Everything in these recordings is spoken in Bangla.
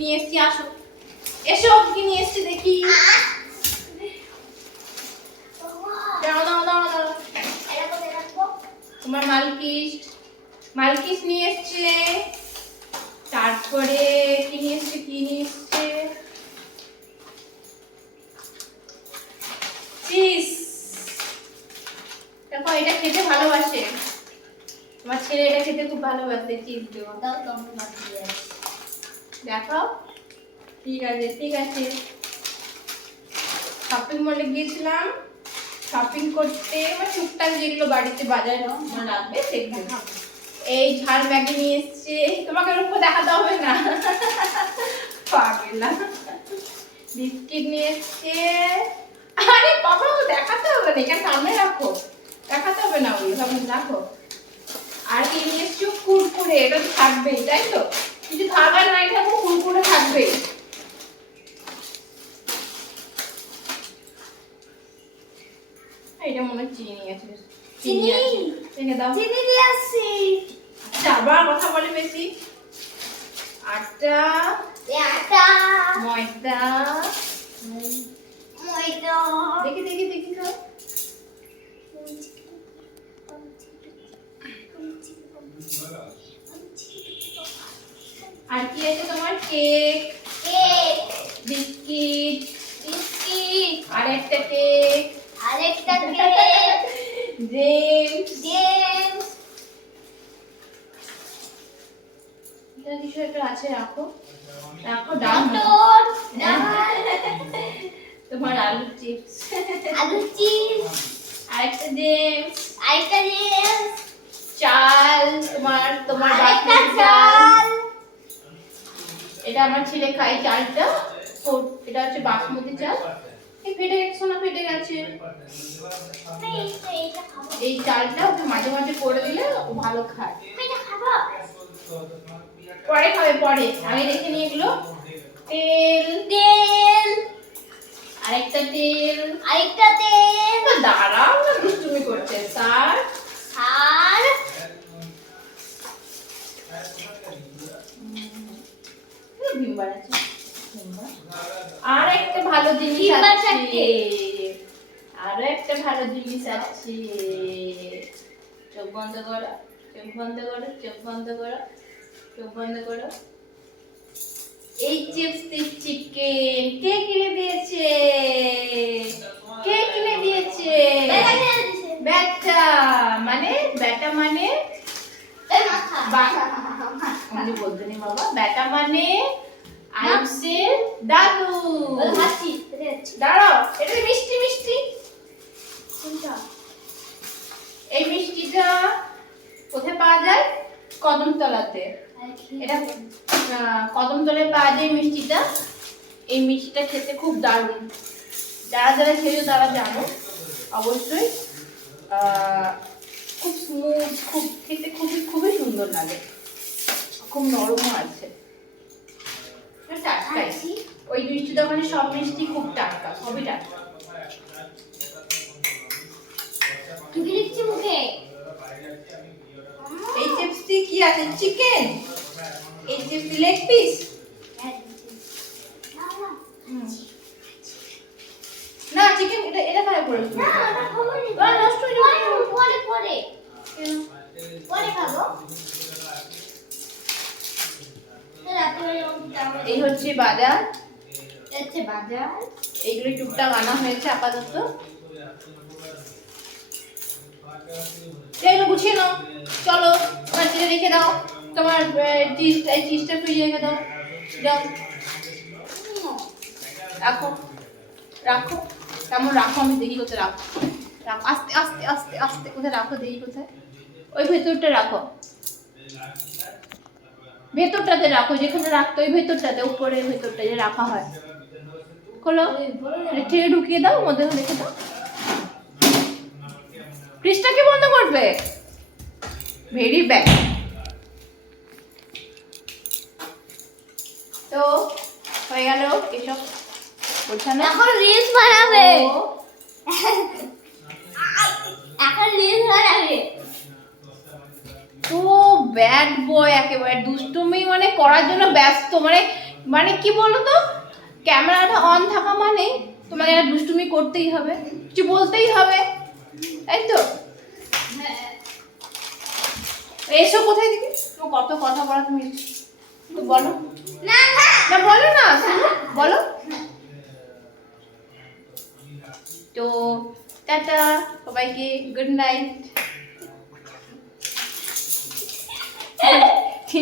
নিয়ে এসেছি, আসো। এসো কি নিয়ে এসেছি দেখি। তোমার মালকিস। মালকিস নিয়ে এসছে। তারপরে কি নিয়ে এসছে, কি নিয়ে এসছে? চিজ দেখো, এটা খেতে ভালোবাসে। তোমার ছেলে এটা খেতে খুব ভালোবাসে চিজ দেওয়া। দেখাও ঠিক আছে ঠিক আছে। শপিং মলে গিয়েছিলাম। শপিং করতে মানে টুকটাক যেগুলো বাড়িতে বাজার রাখবে সেগুলো। এই ঝাল ম্যাগি নিয়ে এসছে। তোমাকে রূপ দেখাতে হবে না। পাগলা। বিস্কিট নিয়ে এসছে। আরে বাবা দেখাতে হবে না। এখানে সামনে রাখো। দেখাতে হবে না ওই সব রাখো আর কি নিয়ে এসছো কুরকুরে। এটা থাকবেই, তাই তো? কিছু খাবার নাই থাকো কুরকুরে থাকবে। এটা মনে চিনি আছে। চিনি? চিনি? দাও। চিনি দিয়ে আসছি। চারবার আবার কথা বলে বেশি আটা আটা। ময়দা। কি আছে তোমার? কেক। কেক। বিস্কিট। বিস্কিট। আর একটা কেক। আরেকটা কেক। Drinks James. এটা কিছু একটা আছে রাখো। রাখো মটর তোমার আলু চিপস। আলু চিপস। আরেকটা জেমস। আরেকটা জেমস। চাল তোমার তোমার আরেকটা বাকি চাল। এটা আমার ছেলে খায় চালটা। এটা হচ্ছে বাসমতি চাল। এই ফেটে গেছে সোনা ফেটে গেছে। এই চালটা ওকে মাঝে মাঝে করে দিলে ও ভালো খায়। পরে খাবে পরে। আমি রেখে নিয়ে এগুলো। তেল। তেল। আরেকটা তেল। আরেকটা তেল। দাঁড়াও। ভিমবার আছে আর একটা ভালো জিনিস আছে। আরও একটা ভালো জিনিস আছে। চোখ বন্ধ করো চোখ বন্ধ করো চোখ বন্ধ করো চোখ বন্ধ করো। এই চিপস চিকেন কে কিনে দিয়েছে? কে কিনে দিয়েছে? বেটা ব্যাটা মানে ব্যাটা মানে? বাবা ব্যাটা মানে আইসের দাদু। হাসি দাঁড়াও এটা মিষ্টি মিষ্টি। এই মিষ্টিটা কোথায় পাওয়া যায়? কদমতলাতে। এটা কদমতলায় পাওয়া যায় মিষ্টিটা। এই মিষ্টিটা খেতে খুব দারুণ। যারা যারা খেয়েছো তারা জানো অবশ্যই। খুব স্মুথ খুব খেতে খুবই খুবই সুন্দর লাগে। খুব নরমও আছে। টাটকাই ওই মিষ্টি দোকানে সব মিষ্টি খুব টাটকা সবই টাটকা। কি লিখছি মুখে? এই চিপসটি কি আছে? চিকেন এই চিপসটি লেগ পিস না চিকেন এটা এটা খারাপ করে না ওটা খাব না। না, নষ্ট হয়ে যাবে। পরে পরে। পরে খাব। এই হচ্ছে বাজার। হচ্ছে বাজার। এইগুলো টুকটাক আনা হয়েছে আপাতত। এগুলো গুছিয়ে নাও। চলো তোমার রেখে দাও তোমার চিজ এই চিজটা ফ্রিজে রেখে দাও। দাও। রাখো। রাখো। কেমন রাখো আমি দেখি কোথায় রাখো। রাখো। আস্তে আস্তে আস্তে আস্তে কোথায় রাখো দেখি কোথায়। ওই ভেতরটা রাখো। ভেতরটাতে রাখো যেখানে রাখতো ওই ভেতরটাতে উপরে ভেতরটা যে রাখা হয়। খোলো ট্রে ঢুকিয়ে দাও মধ্যে রেখে দাও ফ্রিজটা কি বন্ধ করবে? ভেরি ব্যাড তো হয়ে গেল এসব গোছানো। এখন রিলস বানাবে। ব্যাড বয় একেবারে দুষ্টুমি মানে করার জন্য ব্যস্ত মানে মানে কি বলো তো ক্যামেরাটা অন থাকা মানে তোমাকে একটা দুষ্টুমি করতেই হবে কিছু বলতেই হবে তাই তো? এসো কোথায় দিকে তো কত কথা বলা তুমি তো বলো। না না। না বলো না বলো। তো টাটা সবাইকে গুড নাইট কি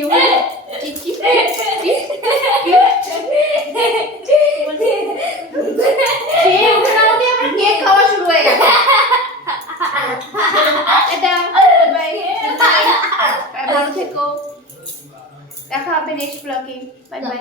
কি কেক খাওয়া শুরু হয়ে গেছে। এটা ভালো থেকো। দেখা হবে নেক্সট ব্লগে বাই বাই